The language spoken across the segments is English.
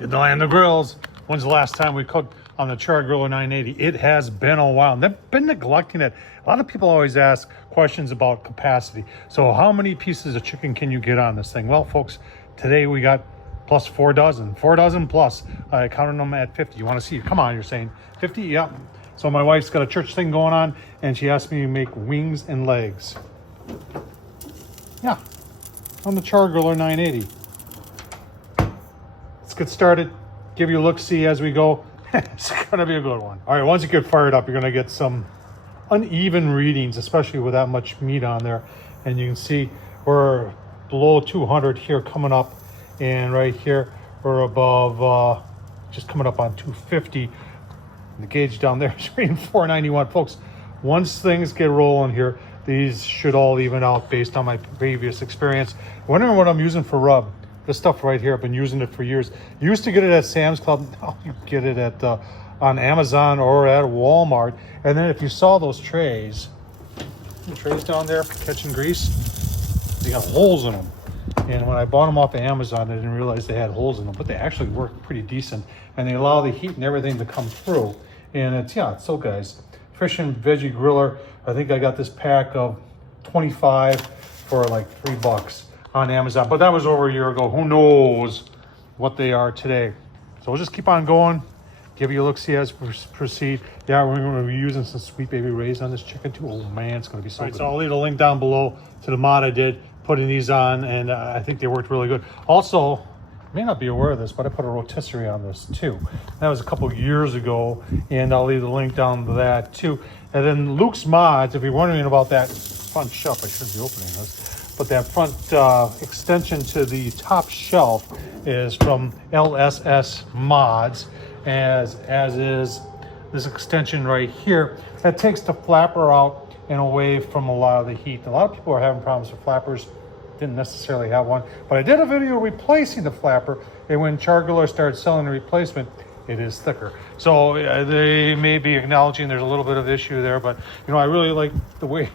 And the grills. When's the last time we cooked on the Chargriller 980? It has been a while. And they've been neglecting it. A lot of people always ask questions about capacity. So how many pieces of chicken can you get on this thing? Well, folks, today we got plus 4 dozen. 4 dozen plus. I counted them at 50. You want to see? Come on, you're saying 50? Yep. So my wife's got a church thing going on, and she asked me to make wings and legs. Yeah, on the Chargriller 980. Let's get started. Give you a look-see as we go. It's gonna be a good one. All right, once you get fired up, you're gonna get some uneven readings, especially with that much meat on there. And you can see we're below 200 here coming up, and right here we're above, just coming up on 250. The gauge down there is reading 491. Folks, once things get rolling here, these should all even out based on my previous experience. Wondering what I'm using for rub. This stuff right here, I've been using it for years. You used to get it at Sam's Club. Now you get it at on Amazon or at Walmart. And then if you saw those trays, the trays down there catching grease, they got holes in them. And when I bought them off of Amazon, I didn't realize they had holes in them, but they actually work pretty decent. And they allow the heat and everything to come through. And it's, yeah, so guys, fish and veggie griller. I think I got this pack of 25 for like $3 on Amazon, but that was over a year ago. Who knows what they are today? So we'll just keep on going, give you a look-see as we proceed. Yeah, we're going to be using some Sweet Baby Ray's on this chicken too. Oh man, it's going to be so good. So I'll leave a link down below to the mod I did putting these on, and I think they worked really good. Also, you may not be aware of this, but I put a rotisserie on this too. That was a couple years ago, and I'll leave the link down to that too. And then Luke's Mods, if you're wondering about that front shelf, I shouldn't be opening this, but that front extension to the top shelf is from LSS Mods, as is this extension right here. That takes the flapper out and away from a lot of the heat. A lot of people are having problems with flappers. Didn't necessarily have one, but I did a video replacing the flapper, and when Chargriller started selling the replacement, it is thicker. So they may be acknowledging there's a little bit of issue there, but you know, I really like the way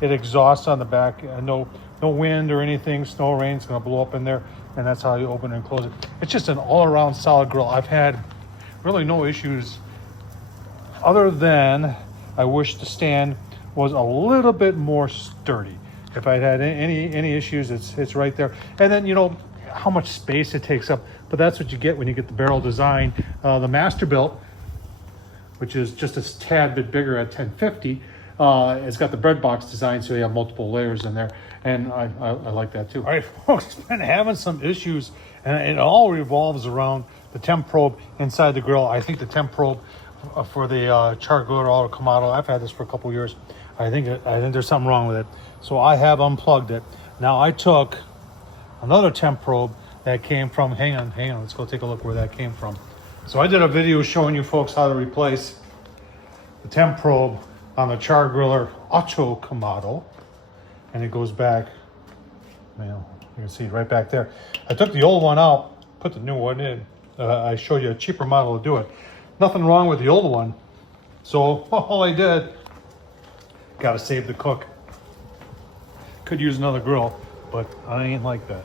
it exhausts on the back. No wind or anything, snow, rain's gonna blow up in there, and that's how you open and close it. It's just an all-around solid grill. I've had really no issues, other than I wish the stand was a little bit more sturdy. If I had any issues, it's right there. And then, you know, how much space it takes up, but that's what you get when you get the barrel design. The Masterbuilt, which is just a tad bit bigger at 1050, it's got the bread box design, so you have multiple layers in there, and I like that too. All right, folks, been having some issues, and it all revolves around the temp probe inside the grill. I think the temp probe for the Chargriller Auto Kamado, I've had this for a couple years. I think there's something wrong with it, so I have unplugged it. Now I took another temp probe that came from, hang on, let's go take a look where that came from. So I did a video showing you folks how to replace the temp probe on the Chargriller Auto Kamado, and it goes back, you know, you can see it right back there. I took the old one out, put the new one in. I showed you a cheaper model to do it. Nothing wrong with the old one. So all I did, got to save the cook. Could use another grill, but I ain't like that.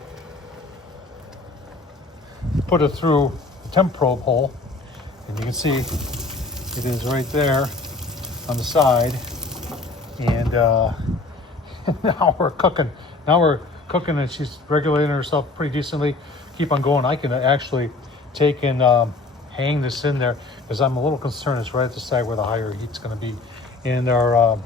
Put it through the temp probe hole, and you can see it is right there on the side. And now we're cooking. And she's regulating herself pretty decently. Keep on going. I can actually take and hang this in there, because I'm a little concerned it's right at the side where the higher heat's going to be. And our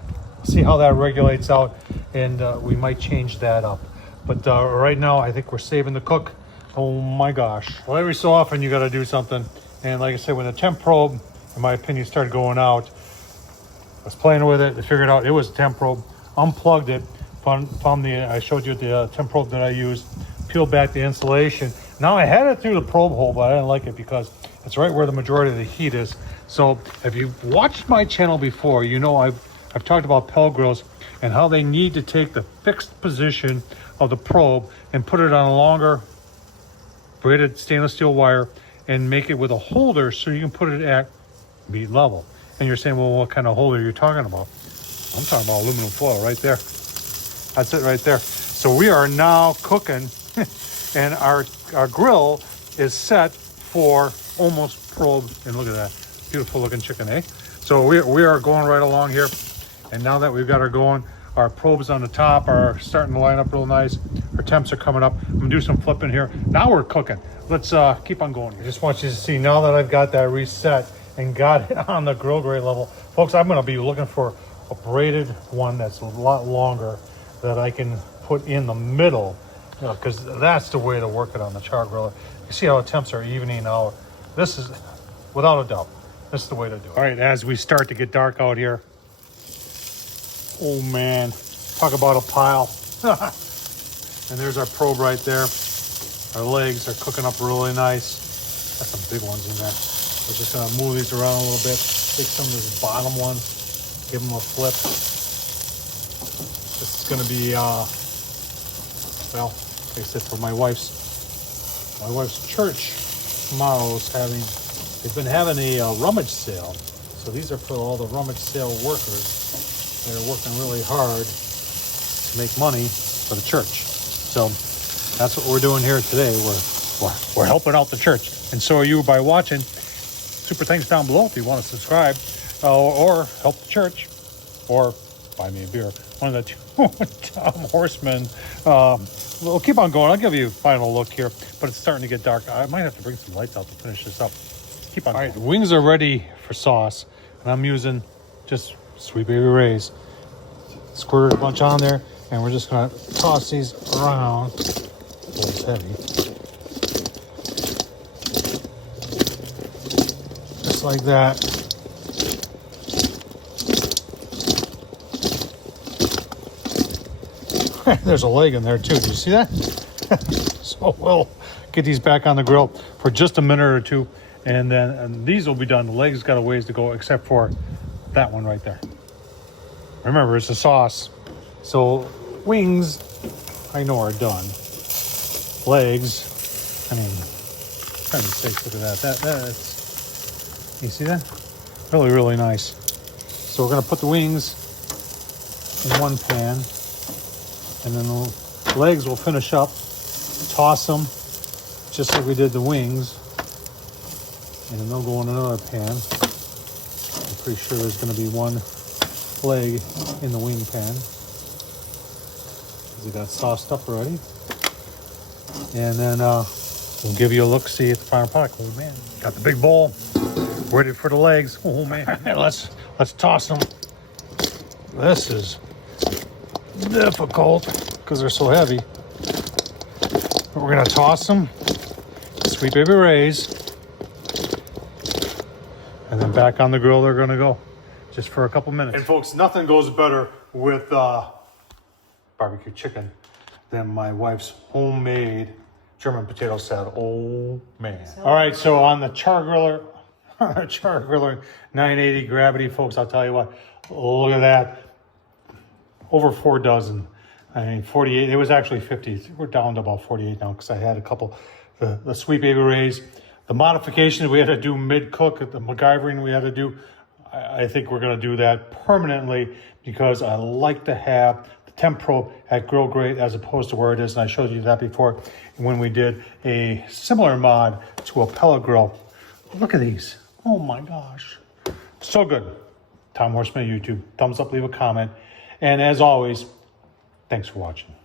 see how that regulates out, and we might change that up. But right now, I think we're saving the cook. Oh my gosh. Well, every so often you got to do something. And like I said, when the temp probe, in my opinion, started going out, I was playing with it. I figured out it was a temp probe, unplugged it, found I showed you the temp probe that I used, peeled back the insulation. Now I had it through the probe hole, but I didn't like it because it's right where the majority of the heat is. So if you've watched my channel before, you know I've talked about Pell grills and how they need to take the fixed position of the probe and put it on a longer braided stainless steel wire and make it with a holder so you can put it at meat level. And you're saying, well, what kind of holder are you talking about? I'm talking about aluminum foil right there. That's it right there. So we are now cooking and our grill is set 4 almost probed, and look at that beautiful looking chicken, eh? So we are going right along here, and now that we've got her going, our probes on the top are starting to line up real nice. Our temps are coming up. I'm gonna do some flipping here. Now we're cooking. Let's keep on going. I just want you to see, now that I've got that reset and got it on the grill grate level, folks, I'm gonna be looking for a braided one that's a lot longer that I can put in the middle, because that's the way to work it on the Chargriller. You see how the temps are evening out. This is, without a doubt, this is the way to do it. All right, as we start to get dark out here, oh man, talk about a pile. And there's our probe right there. Our legs are cooking up really nice. Got some big ones in there. We're just gonna move these around a little bit. Take some of this bottom one, give them a flip. This is gonna be, well, like I said, for my wife's church tomorrow is they've been having a rummage sale. So these are for all the rummage sale workers. They're working really hard to make money for the church. So that's what we're doing here today. We're helping out the church, and so are you by watching. Super thanks down below if you want to subscribe, or help the church, or buy me a beer. One of the two Tom Horsemen. We'll keep on going. I'll give you a final look here, but it's starting to get dark. I might have to bring some lights out to finish this up. Keep on. All right, the wings are ready for sauce, and I'm using just Sweet Baby Ray's. Squirt a bunch on there, and we're just gonna toss these around. Oh, it's heavy. Just like that. There's a leg in there too. Do you see that? So we'll get these back on the grill for just a minute or two, and then these will be done. The legs got a ways to go, except for that one right there. Remember, it's a sauce. So wings, I know, are done. Legs, I mean, for heaven's sakes, look at that. That's, you see that? Really, really nice. So we're gonna put the wings in one pan, and then the legs will finish up, toss them, just like we did the wings, and then they'll go in another pan. I'm pretty sure there's gonna be one leg in the wing pan, because it got sauced up already. And then we'll give you a look, see at the final product. Oh man, got the big bowl, ready for the legs. Oh man, let's toss them. This is difficult because they're so heavy. But we're gonna toss them, Sweet Baby Ray's, and then back on the grill they're gonna go, just for a couple minutes. And folks, nothing goes better with barbecue chicken than my wife's homemade German potato salad. Oh man. All right, so on the Chargriller, Chargriller 980 Gravity, folks, I'll tell you what, look at that. Over 4 dozen. I mean, 48, it was actually 50. We're down to about 48 now because I had a couple, the Sweet Baby Ray's. The modifications we had to do mid-cook, the MacGyvering we had to do, I think we're gonna do that permanently, because I like to have the temp probe at grill grate as opposed to where it is, and I showed you that before when we did a similar mod to a pellet grill. Look at these. Oh my gosh. So good. Tom Horseman YouTube. Thumbs up, leave a comment. And as always, thanks for watching.